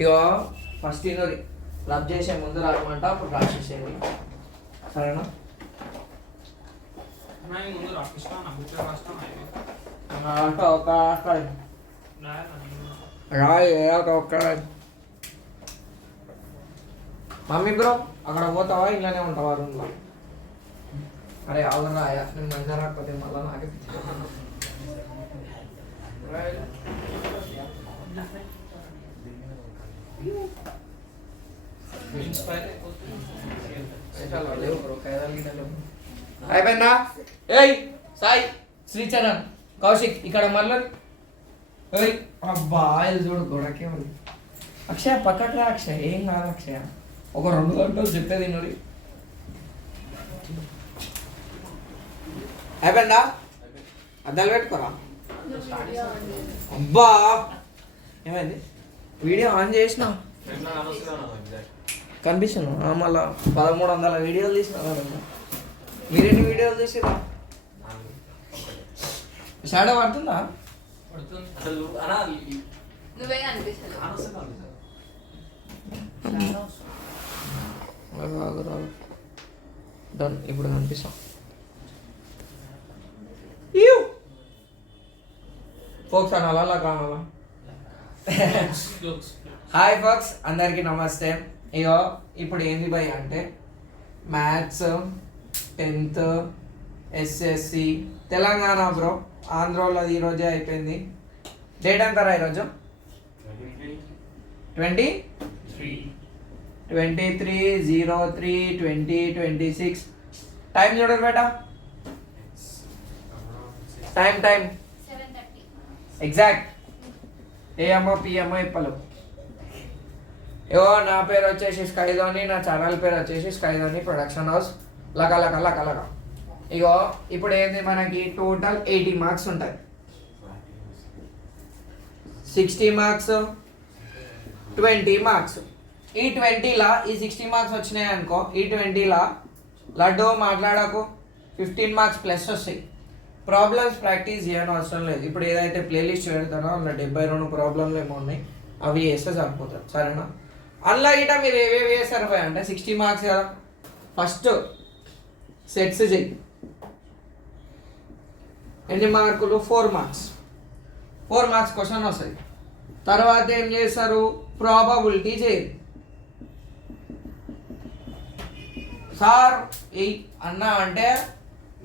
ఇగో first ఇగో rub చేసే ముందు రాయమంట అప్పుడు రాసేసేయండి సరేనా? మమ్మీ బ్రో అక్కడ పోతావా ఇలానే ఉంటావా రూమ్లో? అరే అవును రాయా నేను మంచిగా రాకపోతే మళ్ళీ నాకే అయిపోయిందా? ఏయ్ సాయి శ్రీచరణ్ కౌశిక్ ఇక్కడ మళ్ళీ ఏయ్ అబ్బా ఇది చూడు గొడకే ఉంది. అక్షయ పక్కకు రా అక్షయ్, ఏం కాదు అక్షయ, ఒక 2 గంటలు చెప్పేది నూరి. అయిపోయిందా? అద్దాలు పెట్టుకోరా. అబ్బా ఏమైంది? వీడియో ఆన్ చేసిన కనిపిస్తున్నా మళ్ళా 1300 వీడియోలు తీసిన. మీరెన్ని వీడియోలు తీసిరా? షాడో పడుతుందా? డన్ ఇప్పుడు కనిపిస్తా. ఫోక్స్ అనాలా అలా కావాలా? హాయ్ ఫోక్స్, అందరికీ నమస్తే. ఇగో ఇప్పుడు ఏంది భయ్ అంటే maths 10th SSC Telangana bro, ఆంధ్రోలో ఈరోజే అయిపోయింది. డేట్ ఎంతరా ఈరోజు? 23/03/2026. టైం చూడరు బేటా, టైం ఎగ్జాక్ట్ ఏఎంఓ పిఎంఓ ఇప్పలు. నా పేరు వచ్చేసి స్కైధోని, నా ఛానల్ పేరు వచ్చేసి స్కైధోని ప్రొడక్షన్ హౌస్. లక ఇగో ఇప్పుడు ఏంది మనకి టోటల్ 80 మార్క్స్ ఉంటాయి. 60 మార్క్స్ 20 మార్క్స్. ఈ 20లా ఈ 60 మార్క్స్ వచ్చినాయి అనుకో, ఈ 20లా లడ్డు మాట్లాడకు 15 మార్క్స్ ప్లస్ వస్తాయి. ప్రాబ్లమ్స్ ప్రాక్టీస్ చేయడం అవసరం లేదు. ఇప్పుడు ఏదైతే ప్లేలిస్ట్ పెడతానో అందులో 72 ప్రాబ్లమ్లు ఏమో ఉన్నాయి, అవి వేస్తే సరిపోతారు సరేనా? అందులో గిట మీరు ఏవేవి వేస్తారు అంటే 60 మార్క్స్ కదా, ఫస్ట్ సెట్స్ చెయ్యి. ఎన్ని మార్కులు? 4 మార్క్స్. 4 మార్క్స్ క్వశ్చన్ వస్తుంది. తర్వాత ఏం చేస్తారు? ప్రాబబిలిటీ చేయాలి. సార్ ఈ అన్న అంటే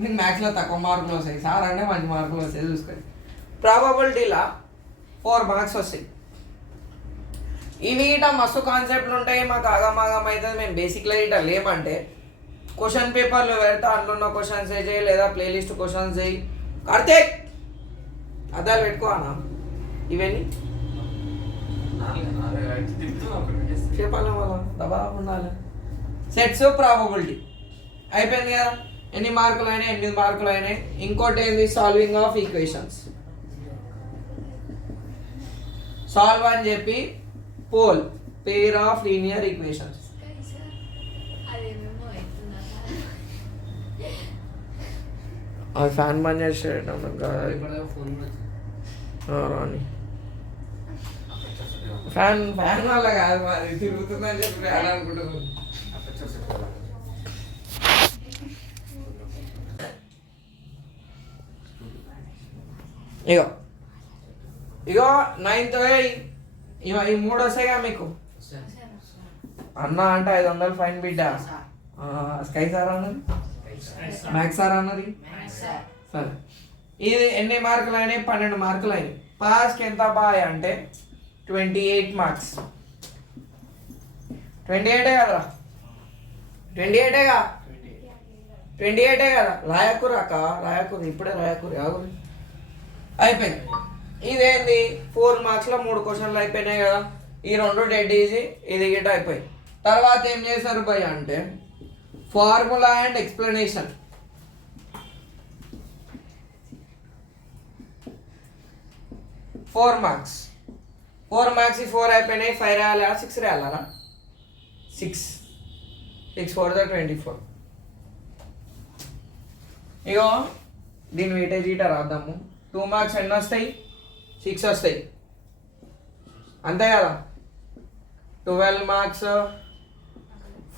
మీకు మ్యాథ్స్లో తక్కువ మార్కులు వస్తాయి, సార్ అంటే మంచి మార్కులు వస్తాయి చూసుకోండి. ప్రాబబిలిటీలా 4 మార్క్స్ వస్తాయి. ఇవి ఇట మస్తు కాన్సెప్ట్లు ఉంటాయి, మాకు ఆగమాగం అవుతుంది. మేము బేసిక్లో ఇట లేమంటే క్వశ్చన్ పేపర్లో పెడతా, అందులో ఉన్న క్వశ్చన్స్ చేయి లేదా ప్లేలిస్ట్ క్వశ్చన్స్ చేయి. కార్తీక్ అద్దాలు పెట్టుకో అన్న, ఇవన్నీ చెప్పాలి వాళ్ళ దబా ఉండాలి. సెట్స్ ప్రాబబిలిటీ అయిపోయింది కదా. ఎన్ని మార్కులు అయినాయి? 8 మార్కులు అయినాయి. ఇంకోటి ఏంది? Solving of equations. సాల్వ్ అని చెప్పి పోల్ పేర్ ఆఫ్ లీనియర్ ఈక్వేషన్స్. అది ఫ్యాన్ బంద్ చేసాడు రాని ఫ్యాన్ వల్ల కాదు, మరి తిరుగుతుందని చెప్పి ఫ్యాన్ అనుకుంటున్నాను. ఇగో 9th ఇగో ఈ 3 వస్తాయిగా మీకు. అన్న అంటే 500 ఫైన్ బిడ్డ. స్కై సార్ అన్నది, మ్యాథ్స్ సార్ అన్నది. సరే ఇది ఎన్ని మార్కులు అయినాయి? 12 మార్కులు అయినాయి. పాస్కి ఎంత బాయ్ అంటే 28 మార్క్స్. 28 కదరా? 28 కదా. రాయకూర అక్క, రాయకూర ఇప్పుడే రాయకూర ఆగురి. అయిపోయింది. ఇదేంది? 4 మార్క్స్లో 3 క్వశ్చన్లు అయిపోయినాయి కదా. ఈ 2 డెడ్ ఈజీ, ఇది గిట్ట అయిపోయి. తర్వాత ఏం చేశారు భయ్ అంటే formula and explanation. Four marks ఈ 4 అయిపోయినాయి. 5 రాయాలి, 6 రాయాలరా? 6 4 24. ఇగో దీని వెయిటేజ్ ఈట రాద్దాము. 2 మార్క్స్ ఎన్ని వస్తాయి? 6 వస్తాయి అంతే కదా. 12 marks,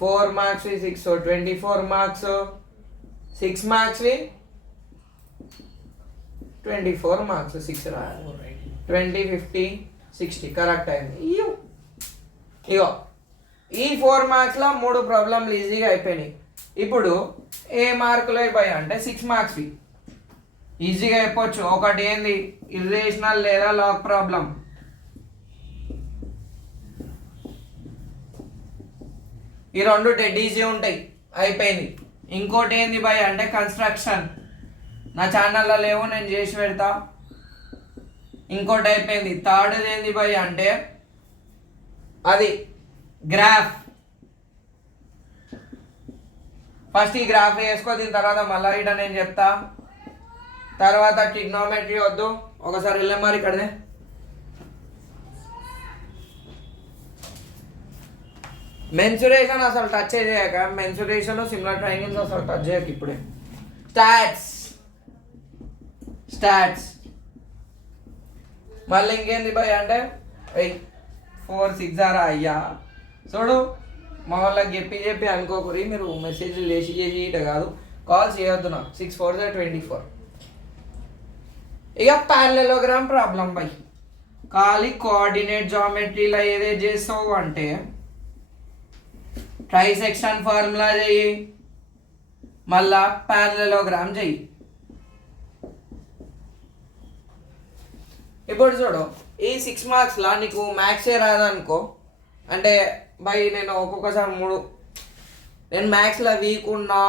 4 marks 6, so 24 marks, 6 marks 24 marks, 6 రాయాలి. 20, 50, 60 కరెక్ట్ అయింది. ఇగో ఈ 4 మార్క్స్లో 3 ప్రాబ్లంలు ఈజీగా అయిపోయినాయి. ఇప్పుడు ఏ మార్కులు అయిపోయాయి అంటే 6 మార్క్స్వి ఈజీగా చెప్పొచ్చు. ఒకటి ఏంది, ఇర్రేషనల్ లేదా లాగ్ ప్రాబ్లం. ఈ రెండు డెడ్ ఈజీ ఉంటాయి, అయిపోయింది. ఇంకోటి ఏంది భయ్ అంటే కన్స్ట్రక్షన్. నా ఛానల్లో లేవు, నేను చేసి పెడతా. ఇంకోటి అయిపోయింది. థర్డ్ ఏంది భయ్ అంటే అది గ్రాఫ్. ఫస్ట్ ఈ గ్రాఫ్ వేసుకో, దీని తర్వాత మళ్ళీ ఇట నేను చెప్తా. తర్వాత ట్రిగ్నోమెట్రీ వద్దు, ఒకసారి వెళ్ళే మరి ఇక్కడదే. మెన్సురేషన్ అసలు టచ్ చేయక, మెన్సురేషన్ సిమిలర్ ట్రయాంగిల్స్ అసలు టచ్ చేయక. ఇప్పుడే స్టాట్స్ మళ్ళీ ఇంకేంది భయ్ అంటే 4, 6 అయ్యా. చూడు మా వాళ్ళకి చెప్పి అనుకోకూరి, మీరు మెసేజ్లు చేసి ఇట కాదు, కాల్స్ చేయొద్దు నాకు. 6, 4 24. ఇక ప్యారలెలోగ్రామ్ ప్రాబ్లం భయ్. ఖాళీ కోఆర్డినేట్ జామెట్రీలో ఏదైతే చేస్తావు అంటే ట్రైసెక్షన్ ఫార్ములా చెయ్యి, మళ్ళా ప్యారలెలోగ్రామ్ చెయ్యి. ఇప్పుడు చూడు, ఈ 6 మార్క్స్లా నీకు మ్యాథ్సే రాదనుకో, అంటే బై నేను ఒక్కొక్కసారి నేను మ్యాథ్స్లో వీక్ ఉన్నా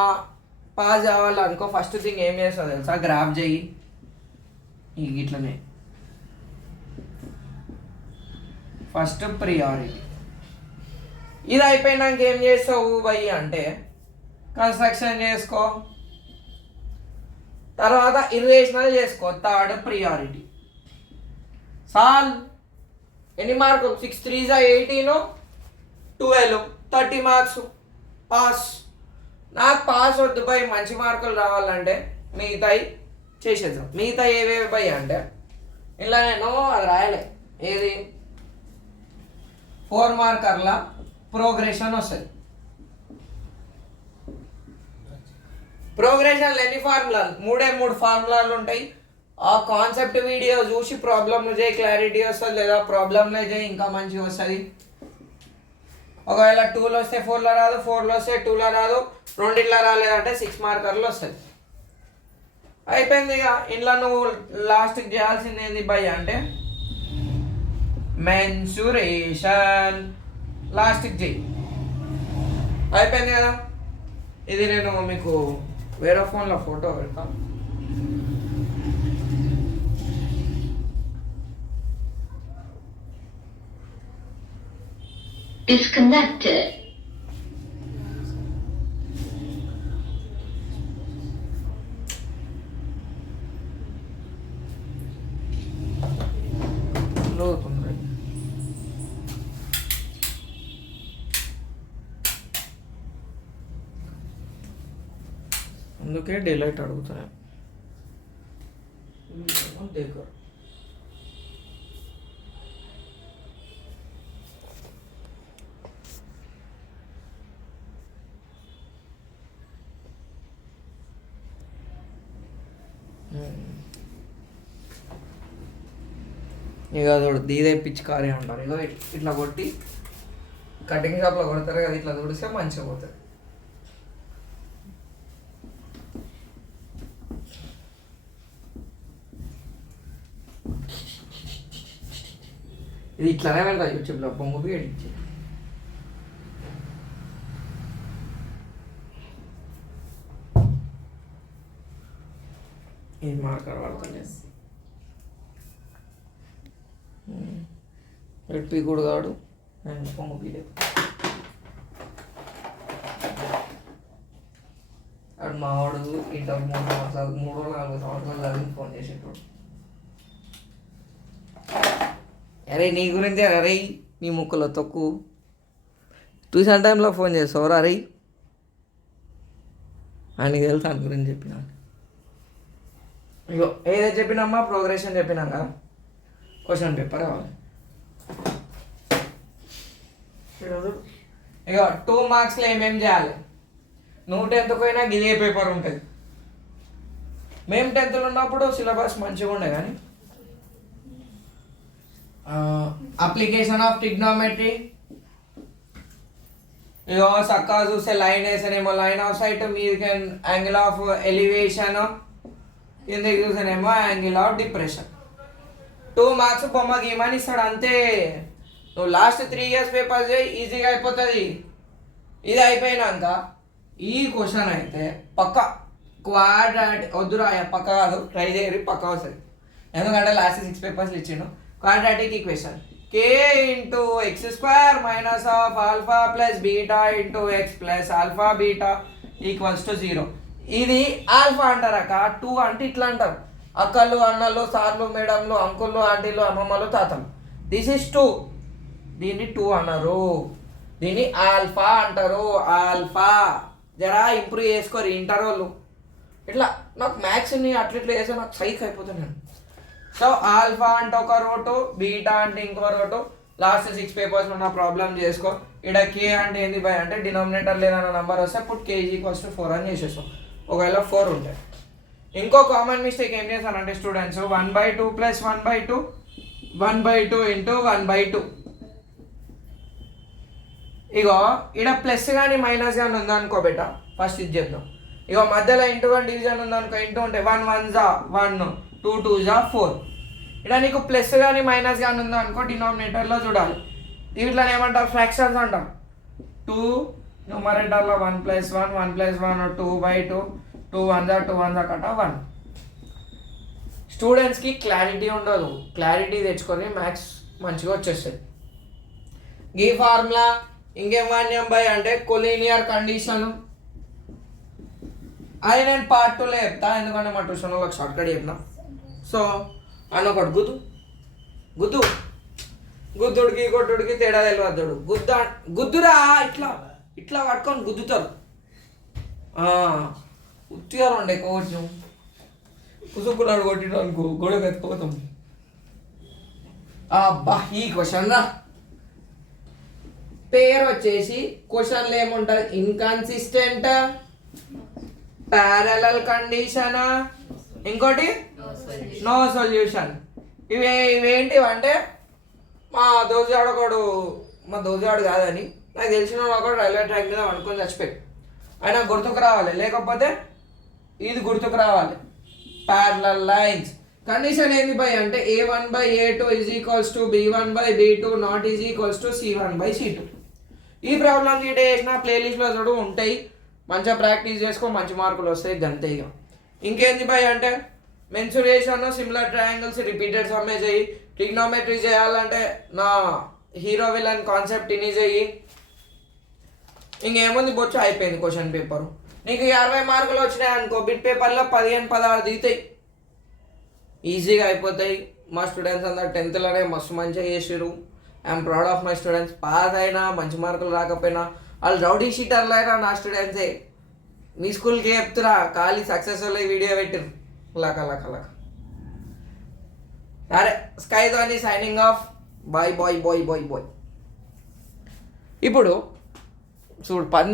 పాస్ అవ్వాలనుకో, ఫస్ట్ థింగ్ ఏం చేస్తావు తెలుసా, గ్రాఫ్ చెయ్యి. ఇట్లనే ఫస్ట్ ప్రియారిటీ. ఇది అయిపోయినాక ఏం చేస్తావు బయ్యి అంటే కన్స్ట్రక్షన్ చేసుకో, తర్వాత ఇర్రేషనల్ చేసుకో, థర్డ్ ప్రియారిటీ. సాల్వ్. ఎన్ని మార్కులు? 6, 3 18, 12, 30 మార్క్స్. పాస్. నాకు పాస్ వద్దు బై, మంచి మార్కులు రావాలంటే మిగతాయి చేసేద్దాం. మిగతా ఏవేవి బై అంటే ఇలా నేను అది రాయలే, ఏది 4 మార్కర్ల ప్రోగ్రెషన్ వస్తుంది. ప్రోగ్రెషన్లో ఎన్ని ఫార్ములాలు? 3 ఫార్ములాలు ఉంటాయి. ఆ కాన్సెప్ట్ వీడియో చూసి ప్రాబ్లమ్లు చేయి, క్లారిటీ వస్తుంది. లేదా ప్రాబ్లంలో చేయి, ఇంకా మంచిగా వస్తుంది. ఒకవేళ 2లో వస్తే 4లో రాదు, 4లో వస్తే 2లో రాదు, 2 రాలేదంటే 6 మార్కర్లు వస్తుంది. అయిపోయింది. ఇక ఇంట్లో నువ్వు లాస్ట్కి చేయాల్సింది ఏంది బై అంటే మెన్సురేషన్. లాస్ట్కి చెయ్యి. అయిపోయింది కదా. ఇది నేను మీకు వేరే ఫోన్లో ఫోటో పెడతాను. Disconnected. అందుకే డిలైట్ అడుగుతాను. ఇక దీదే పిచ్చికారీ అంటారు. ఇక ఇట్లా కొట్టి కటింగ్ షాప్లో కొడతారు కదా, ఇట్లా తుడిస్తే మంచిగా పోతుంది. ఇది ఇట్లానే వెళ్తా యూట్యూబ్లో పొంగు ఎడిట్. ఇది మార్కర్ వాడతాను. రెడ్ పీ కూడా కాడు, నేను పొంగు పీలేదు. అడు మావాడు ఇంటర్ 3 సంవత్సరాలు 3-4 సంవత్సరాలు చదివి ఫోన్ చేసేటోడు. అరే నీ గురించి అరే నీ ముక్కులో తొక్కు ట్యూషన్ టైంలో ఫోన్ చేస్తావు అరే అని తెలుసు అని గురించి చెప్పినా. ఇగో ఏదైతే చెప్పినమ్మా ప్రోగ్రెషన్ చెప్పినాక క్వశ్చన్ పేపర్ కావాలి. ఇక 2 మార్క్స్లో ఏమేమి చేయాలి? నువ్వు 10th పోయినా గిదే పేపర్ ఉంటుంది. మేము 10thలో ఉన్నప్పుడు సిలబస్ మంచిగా ఉండే కానీ అప్లికేషన్ ఆఫ్ ట్రిగ్నోమెట్రీ, ఇగో చక్కగా చూస్తే లైన్ వేసానేమో లైన్ ఆఫ్ సైట్, మీదకి యాంగిల్ ఆఫ్ ఎలివేషన్, కిందకి చూసానేమో యాంగిల్ ఆఫ్ డిప్రెషన్. 2 మార్క్స్ బొమ్మ గీమని ఇస్తాడు అంతే. నువ్వు లాస్ట్ 3 years పేపర్స్ చేయి, ఈజీగా అయిపోతుంది. ఇది అయిపోయినాక ఈ క్వశ్చన్ అయితే పక్క క్వాడ్రాటిక్ వద్దురా పక్క కాదు, ట్రై చేయరు, పక్క వస్తుంది. ఎందుకంటే లాస్ట్ 6 పేపర్స్ ఇచ్చిండు. Quadratic equation k into X square minus of alpha plus beta into X plus alpha beta equals to 0. ఇది ఆల్ఫా అంటారక్క. 2 అంటే ఇట్లా అంటారు, అక్కలు అన్నలు సార్లు మేడంలు అంకుళ్ళు ఆంటీలు అమ్మమ్మలు తాతలు. దిస్ ఇస్ 2, దీన్ని 2 అన్నారు, దీన్ని ఆల్ఫా అంటారు. ఆల్ఫా జరా ఇంప్రూవ్ చేసుకోరు ఇంటర్ వాళ్ళు. ఇట్లా నాకు మ్యాథ్స్ని అట్లా ఇట్లా చేస్తే నాకు సైక్ అయిపోతున్నాను. సో ఆల్ఫా అంటే ఒక రోటు, బీటా అంటే ఇంకో రోటు. లాస్ట్ 6 పేపర్స్ ఉన్న ప్రాబ్లం చేసుకో. ఇక్కడ కే అంటే ఏంది బై అంటే డినామినేటర్ లేదన్న నెంబర్ వస్తే అప్పుడు k=4 అని చేసేస్తాం. ఒకవేళ 4 ఉంటాయి. ఇంకో కామన్ మిస్టేక్ ఏం చేస్తారంటే స్టూడెంట్స్ 1/2 ప్లస్ 1/2 1/2 ఇంటూ 1/2. ఇగో ఇక్కడ ప్లస్ కానీ మైనస్ కానీ ఉందనుకో బెట, ఫస్ట్ ఇది చెప్దాం. ఇగో మధ్యలో ఇంటూ 1 డివిజన్ ఉందనుకో, ఇంటూ ఉంటే 1 1 1 2 2 4. ఇక్కడ నీకు ప్లస్ కానీ మైనస్ కానీ ఉందనుకో డినామినేటర్లో చూడాలి. దీంట్లో ఏమంటారు? ఫ్రాక్షన్స్ అంటాం. 2 న్యూమరేటర్లో 1 + 1 1 + 1 2/2 2 1 2 1 కట 1. స్టూడెంట్స్కి క్లారిటీ ఉండదు, క్లారిటీ తెచ్చుకొని మ్యాథ్స్ మంచిగా వచ్చేస్తుంది. ఈ ఫార్ములా ఇంకేం వాణ్యం బై అంటే కొలీనియర్ కండిషన్. అది నేను పార్ట్ 2లో చెప్తా, ఎందుకంటే మా ట్యూషన్ వాళ్ళకి షార్ట్ కట్ చెప్పిన. సో అని ఒకటి గుద్దుడికి కొట్టుడికి తేడా తెలియద్దుడు. గుద్దురా ఇట్లా ఇట్లా పట్టుకొని గుద్దుతారు. ఉత్తిగా ఉండే కొంచెం పుసుకున్నాడు కొట్టిన అనుకో గొడవ ఎత్తుకోతాం. అబ్బా ఈ క్వశ్చన్ రా పేరు వచ్చేసి క్వశ్చన్లు ఏముంటుంది? ఇన్కన్సిస్టెంట్, ప్యారలల్ కండిషన్, ఇంకోటి నో సొల్యూషన్. ఇవేంటివి అంటే మా దోజాడు కాదని నాకు తెలిసిన ఒకడు రైల్వే ట్రాక్ మీద అనుకొని చచ్చిపోయి ఆయన గుర్తుకు రావాలి, లేకపోతే ఇది గుర్తుకు రావాలి. ప్యారలల్ లైన్స్ కండిషన్ ఏంది బై అంటే a1/a2 = b1/b2 నాట్ c1/c2. ఈ ప్రాబ్లమ్స్ ఇటే చేసిన ప్లేలిస్ట్లో చూడు ఉంటాయి, మంచిగా ప్రాక్టీస్ చేసుకో, మంచి మార్కులు వస్తాయి గంతే. ఇక ఇంకేంది బై అంటే మెన్సురేషన్, సిమిలర్ ట్రయాంగిల్స్, రిపీటెడ్ సమ్మే చెయ్యి. ట్రిగ్నోమెట్రీ చేయాలంటే నా హీరో విలన్ కాన్సెప్ట్ ఇని చెయ్యి. ఇంకేముంది బొచ్చు అయిపోయింది క్వశ్చన్ పేపర్. నీకు 60 మార్కులు వచ్చినాయి అనుకో, బిట్ పేపర్లో 15-16 దిగుతాయి, ఈజీగా అయిపోతాయి. మా స్టూడెంట్స్ అందరు 10thలోనే మస్తు మంచిగా చేసారు. I'm proud of my students. Pass అయినా మంచి మార్కులు రాకపోయినా వాళ్ళు రౌడీ షీటర్లు అయినా నా స్టూడెంట్సే. మీ స్కూల్కి చెప్తురా ఖాళీ సక్సెస్ఫుల్ వీడియో పెట్టిరు లక. సరే Sky Dhoni signing off. Bye. ఇప్పుడు చూడు 10